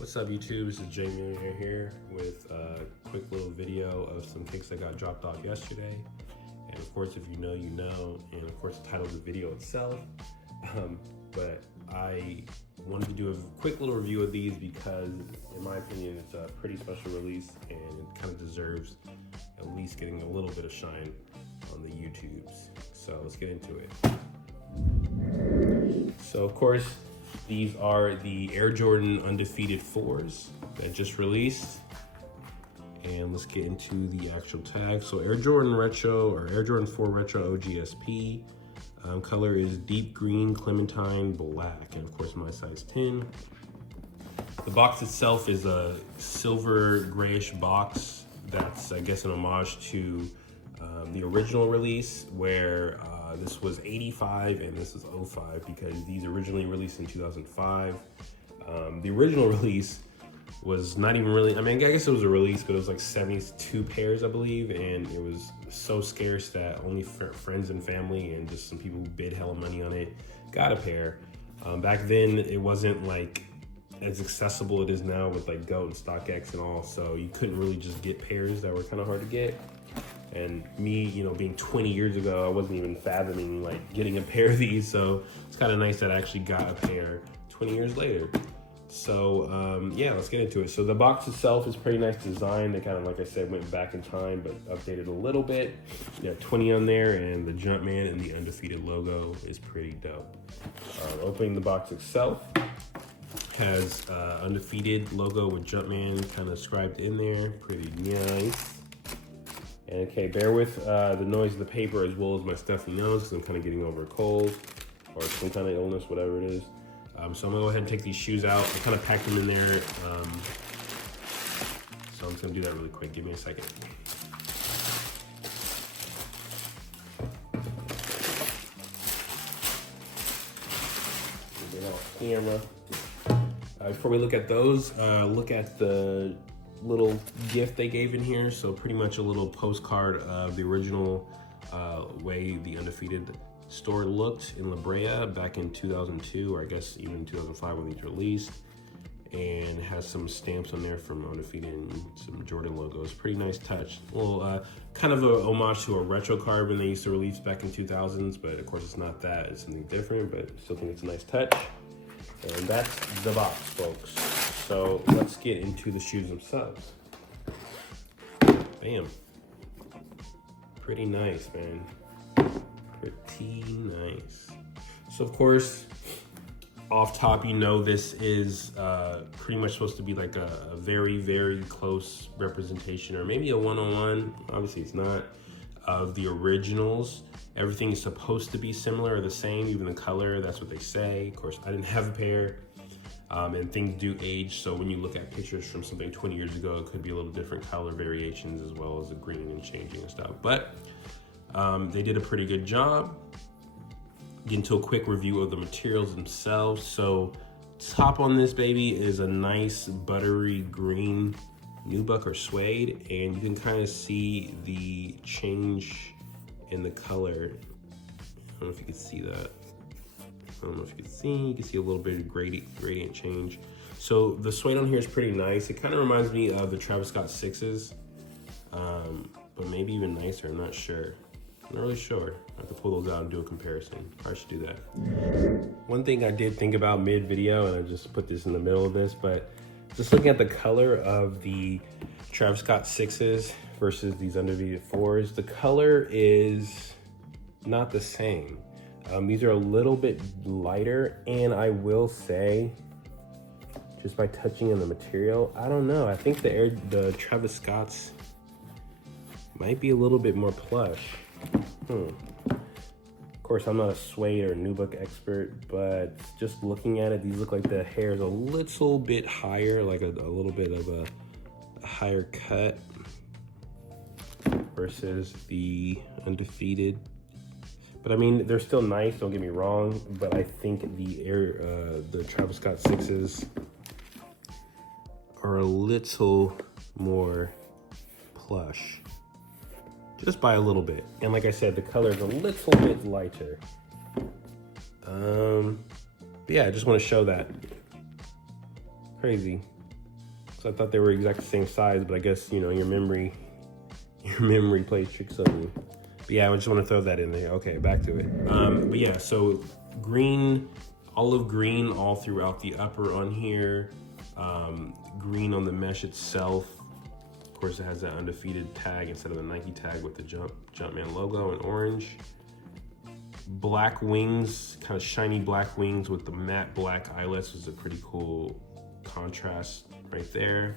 What's up YouTube, this is Jay Millionaire here with a quick little video of some kicks that got dropped off yesterday. And of course, if you know, you know, and of course the title of the video itself. But I wanted to do a quick little review of these because in my opinion, it's a pretty special release and it kind of deserves at least getting a little bit of shine on the YouTubes. So let's get into it. So of course, these are the Air Jordan Undefeated 4's that just released. And let's get into the actual tag. So Air Jordan Retro, or Air Jordan 4 Retro OGSP. Color is deep green, clementine, black, and of course my size 10. The box itself is a silver grayish box that's, I guess, an homage to the original release where this was 85 and this is 05 because these originally released in 2005. The original release was not even really, I mean, I guess it was a release, but it was like 72 pairs, I believe, and it was so scarce that only friends and family and just some people who bid hella money on it got a pair. Back then, it wasn't like as accessible it is now with like GOAT and StockX and all, so you couldn't really just get pairs that were kind of hard to get. And me, you know, being 20 years ago, I wasn't even fathoming like getting a pair of these, so it's kind of nice that I actually got a pair 20 years later. So yeah, let's get into it. So the box itself is pretty nice design. They kind of, like I said, went back in time, but updated a little bit. You got 20 on there, and the Jumpman and the Undefeated logo is pretty dope. Opening the box itself has Undefeated logo with Jumpman kind of scribed in there. Pretty nice. And okay, bear with the noise of the paper as well as my stuffy nose because I'm kind of getting over a cold or some kind of illness, whatever it is. So I'm gonna go ahead and take these shoes out. I kind of packed them in there. So I'm just gonna do that really quick. Give me a second. Get off camera. Before we look at those, look at the little gift they gave in here. So pretty much a little postcard of the original way the Undefeated store looked in La Brea back in 2002, or I guess even 2005 when these released, and has some stamps on there from Undefeated and some Jordan logos. Pretty nice touch. Well, kind of a homage to a retro card when they used to release back in 2000s, but of course it's not that, it's something different, but still think it's a nice touch. And that's the box, folks. So let's get into the shoes themselves. Bam. Pretty nice, man. Pretty nice. So of course, off top, you know, this is pretty much supposed to be like a very, very close representation, or maybe a one-on-one, obviously it's not, of the originals. Everything is supposed to be similar or the same, even the color, that's what they say. Of course, I didn't have a pair, and things do age, so when you look at pictures from something 20 years ago, it could be a little different color variations as well as the green and changing and stuff. But they did a pretty good job. Get into a quick review of the materials themselves. So top on this baby is a nice buttery green nubuck or suede, and you can kind of see the change in the color. I don't know if you can see that. I don't know if you can see a little bit of gradient change. So the suede on here is pretty nice. It kind of reminds me of the Travis Scott 6's, but maybe even nicer, I'm not sure. I'm not really sure. I have to pull those out and do a comparison. I should do that. One thing I did think about mid-video, and I just put this in the middle of this, but just looking at the color of the Travis Scott 6's versus these Undefeated 4's, the color is not the same. These are a little bit lighter, and I will say, just by touching on the material, I don't know. I think the Travis Scott's might be a little bit more plush. Of course, I'm not a suede or nubuck expert, but just looking at it, these look like the hair is a little bit higher, like a little bit of a higher cut versus the Undefeated. But I mean, they're still nice, don't get me wrong, but I think the Travis Scott 6's are a little more plush. Just by a little bit. And like I said, the color is a little bit lighter. But yeah, I just want to show that. Crazy. So I thought they were exactly the same size, but I guess, you know, your memory plays tricks on you. But yeah, I just want to throw that in there. Okay, back to it. But yeah, so green, olive green all throughout the upper on here. Green on the mesh itself. Of course, it has that undefeated tag instead of the Nike tag with the Jumpman logo in orange. Black wings, kind of shiny black wings with the matte black eyelets was a pretty cool contrast right there.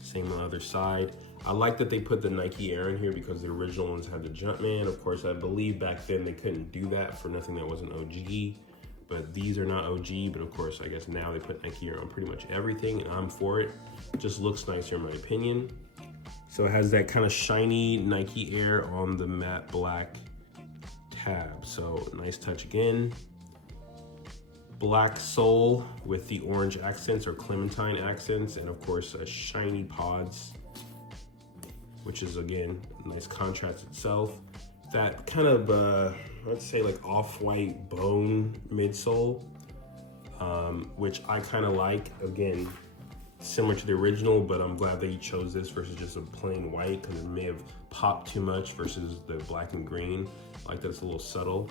Same on the other side. I like that they put the Nike Air in here because the original ones had the Jumpman. Of course, I believe back then they couldn't do that for nothing that wasn't OG, but these are not OG, but of course, I guess now they put Nike Air on pretty much everything, and I'm for it. Just looks nicer in my opinion. So it has that kind of shiny Nike Air on the matte black tab. So nice touch again. Black sole with the orange accents or clementine accents, and of course shiny pods, which is again nice contrast itself. That kind of let's say like off-white bone midsole, which I kind of like. Again, similar to the original, but I'm glad that you chose this versus just a plain white, because it may have popped too much versus the black and green. I like that it's a little subtle.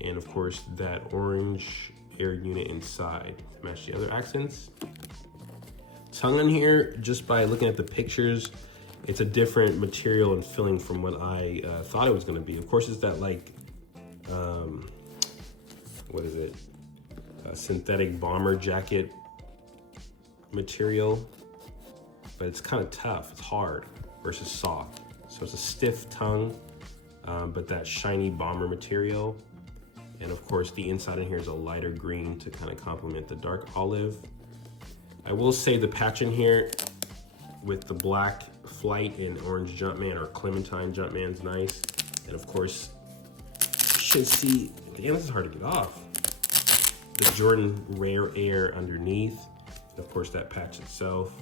And of course that orange air unit inside to match the other accents. Tongue on here, just by looking at the pictures, it's a different material and filling from what I thought it was gonna be. Of course, it's that like, what is it? Synthetic bomber jacket material, but it's kind of tough, it's hard versus soft. So it's a stiff tongue, but that shiny bomber material. And of course, the inside in here is a lighter green to kind of complement the dark olive. I will say the patch in here with the black flight and orange Jumpman or clementine Jumpman is nice. And of course, you should see, damn, this is hard to get off. The Jordan Rare Air underneath. And of course, that patch itself,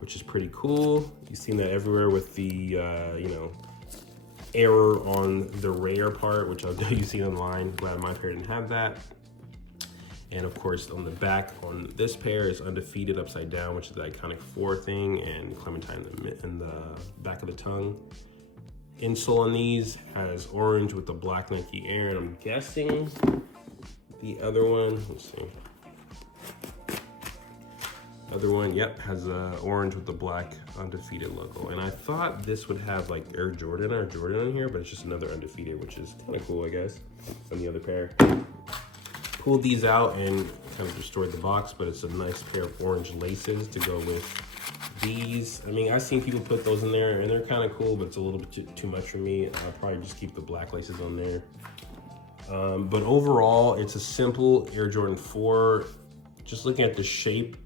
which is pretty cool. You've seen that everywhere with the, you know, error on the rare part, which I know you've seen online. Glad my pair didn't have that. And of course, on the back on this pair is undefeated upside down, which is the iconic 4 thing, and clementine in the back of the tongue. Insole on these has orange with the black Nike Air, and I'm guessing the other one, let's see. Other one, yep, has orange with the black undefeated logo. And I thought this would have like Air Jordan or Jordan on here, but it's just another undefeated, which is kind of cool, I guess, on the other pair. Pulled these out and kind of restored the box, but it's a nice pair of orange laces to go with these. I mean, I've seen people put those in there and they're kind of cool, but it's a little bit too much for me. I'll probably just keep the black laces on there. But overall, it's a simple Air Jordan 4. Just looking at the shape,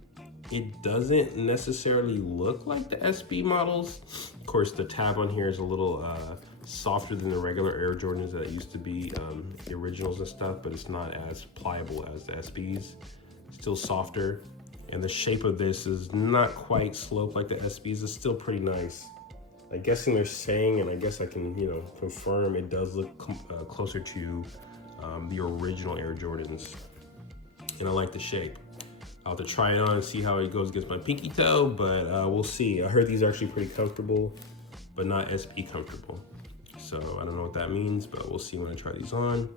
it doesn't necessarily look like the SB models. Of course, the tab on here is a little softer than the regular Air Jordans that used to be the originals and stuff, but it's not as pliable as the SBs. Still softer. And the shape of this is not quite sloped like the SBs. It's still pretty nice. I'm guessing they're saying, and I guess I can, you know, confirm, it does look closer to the original Air Jordans. And I like the shape. I'll have to try it on and see how it goes against my pinky toe, but we'll see. I heard these are actually pretty comfortable, but not SB comfortable. So I don't know what that means, but we'll see when I try these on.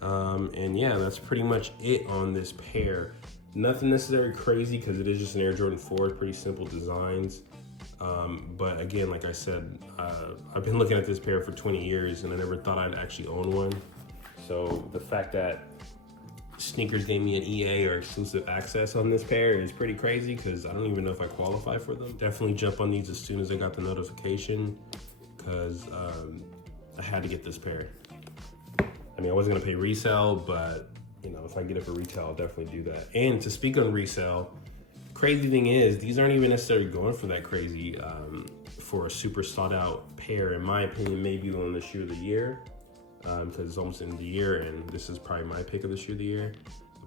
And yeah, that's pretty much it on this pair. Nothing necessarily crazy because it is just an Air Jordan 4, pretty simple designs. But again, like I said, I've been looking at this pair for 20 years and I never thought I'd actually own one. So the fact that Sneakers gave me an EA or exclusive access on this pair is pretty crazy because I don't even know if I qualify for them. Definitely jump on these as soon as I got the notification because I had to get this pair. I mean, I wasn't gonna pay resale, but you know, if I get it for retail, I'll definitely do that. And to speak on resale, crazy thing is, these aren't even necessarily going for that crazy for a super sought out pair. In my opinion, maybe one of the shoe of the year. Because it's almost in the year and this is probably my pick of the shoe of the year.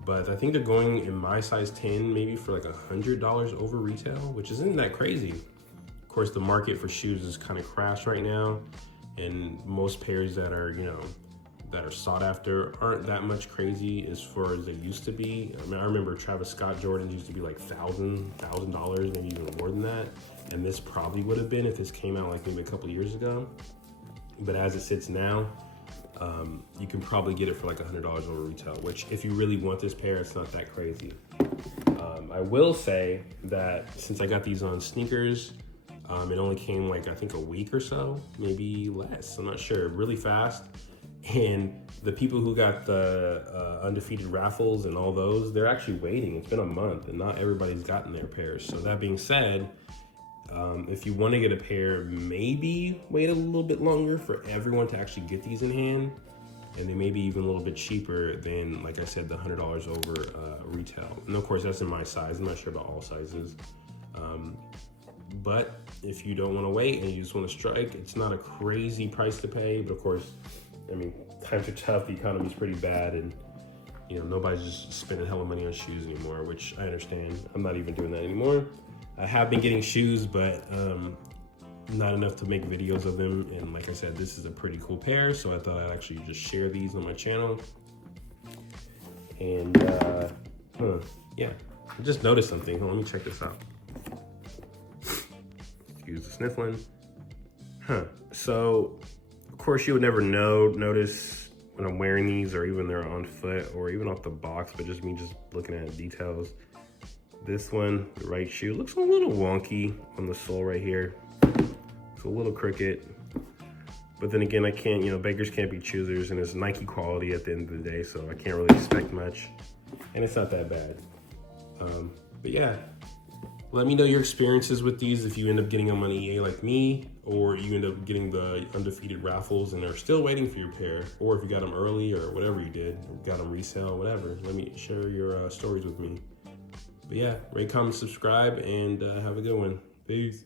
But I think they're going in my size 10 maybe for like $100 over retail, which isn't that crazy. Of course, the market for shoes is kind of crashed right now, and most pairs that are, you know, that are sought after aren't that much crazy as far as they used to be. I mean, I remember Travis Scott Jordans used to be like $1,000, maybe even more than that. And this probably would have been if this came out like maybe a couple years ago. But as it sits now, you can probably get it for like $100 over retail, which if you really want this pair, it's not that crazy. I will say that since I got these on sneakers, it only came like, I think a week or so, maybe less, I'm not sure, really fast. And the people who got the undefeated raffles and all those, they're actually waiting. It's been a month and not everybody's gotten their pairs. So that being said, if you want to get a pair, maybe wait a little bit longer for everyone to actually get these in hand. And they may be even a little bit cheaper than, like I said, the $100 over retail. And of course, that's in my size. I'm not sure about all sizes. But if you don't want to wait and you just want to strike, it's not a crazy price to pay. But of course, I mean, times are tough. The economy's pretty bad, and you know, nobody's just spending hella money on shoes anymore, which I understand. I'm not even doing that anymore. I have been getting shoes, but not enough to make videos of them. And like I said, this is a pretty cool pair, so I thought I'd actually just share these on my channel. And yeah, I just noticed something. Hold on, let me check this out. Excuse the sniffling. So of course you would never notice when I'm wearing these, or even they're on foot, or even off the box, but just me just looking at details. This one, the right shoe, looks a little wonky on the sole right here. It's a little crooked, but then again, I can't, you know, beggars can't be choosers, and it's Nike quality at the end of the day, so I can't really expect much, and it's not that bad. But yeah, let me know your experiences with these if you end up getting them on EA like me, or you end up getting the undefeated raffles and are still waiting for your pair, or if you got them early or whatever you did, got them resale, whatever. Let me share your stories with me. But yeah, rate, comment, subscribe, and have a good one. Peace.